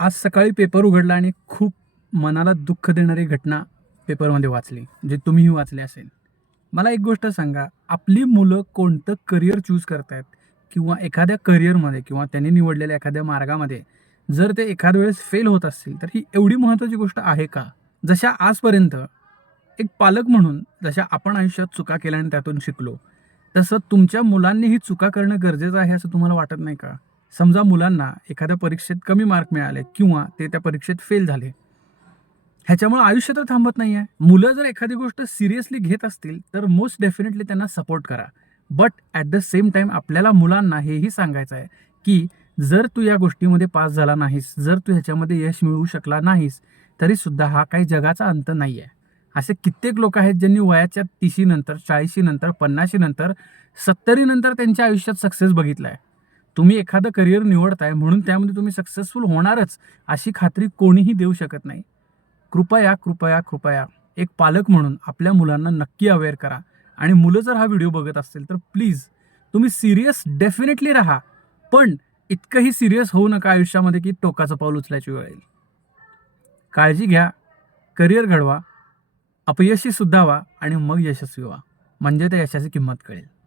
आज सकाळी पेपर उघडला आणि खूप मनाला दुःख देणारी घटना पेपरमध्ये वाचली, जे तुम्हीही वाचली असेल. मला एक गोष्ट सांगा, आपली मुलं कोणतं करिअर चूज करतायत किंवा एखाद्या करिअरमध्ये किंवा त्यांनी निवडलेल्या एखाद्या मार्गामध्ये जर ते एखाद्या वेळेस फेल होत असतील, तर ही एवढी महत्त्वाची गोष्ट आहे का? जशा आजपर्यंत एक पालक म्हणून जशा आपण आयुष्यात चुका केल्या आणि त्यातून शिकलो, तसं तुमच्या मुलांनीही चुका करणं गरजेचं आहे असं तुम्हाला वाटत नाही का? समजा मुलांना एखाद्या परीक्षेत कमी मार्क मिळाले किंवा ते त्या परीक्षेत फेल झाले. ह्याच्यामुळे आयुष्य तर थांबत नाही आहे. मुलं जर एखादी गोष्ट सिरियसली घेत असतील, तर मोस्ट डेफिनेटली त्यांना सपोर्ट करा. But at the same time आपल्याला मुलांना हेही सांगायचं आहे, की जर तू या गोष्टीमध्ये पास झाला नाहीस, जर तू ह्याच्यामध्ये यश मिळवू शकला नाहीस, तरीसुद्धा हा काही जगाचा अंत नाही आहे. असे कित्येक लोक आहेत ज्यांनी वयाच्या 30शी नंतर, 40शी नंतर, 50शी नंतर, 70 नंतर त्यांच्या आयुष्यात सक्सेस बघितला आहे. तुम्ही एखादं करिअर निवडताय म्हणून त्यामध्ये तुम्ही सक्सेसफुल होणारच अशी खात्री कोणीही देऊ शकत नाही. कृपया, कृपया, कृपया एक पालक म्हणून आपल्या मुलांना नक्की अवेअर करा आणि मुलं जर हा व्हिडिओ बघत असतील तर प्लीज तुम्ही सीरियस डेफिनेटली राहा. पण इतकंही सीरियस होऊ नका आयुष्यामध्ये की टोकाचं पाऊल उचलायची वेळ येईल. काळजी घ्या, करिअर घडवा, अपयशी सुद्धा व्हा आणि मग यशस्वी व्हा. म्हणजे त्या यशाची किंमत कळेल.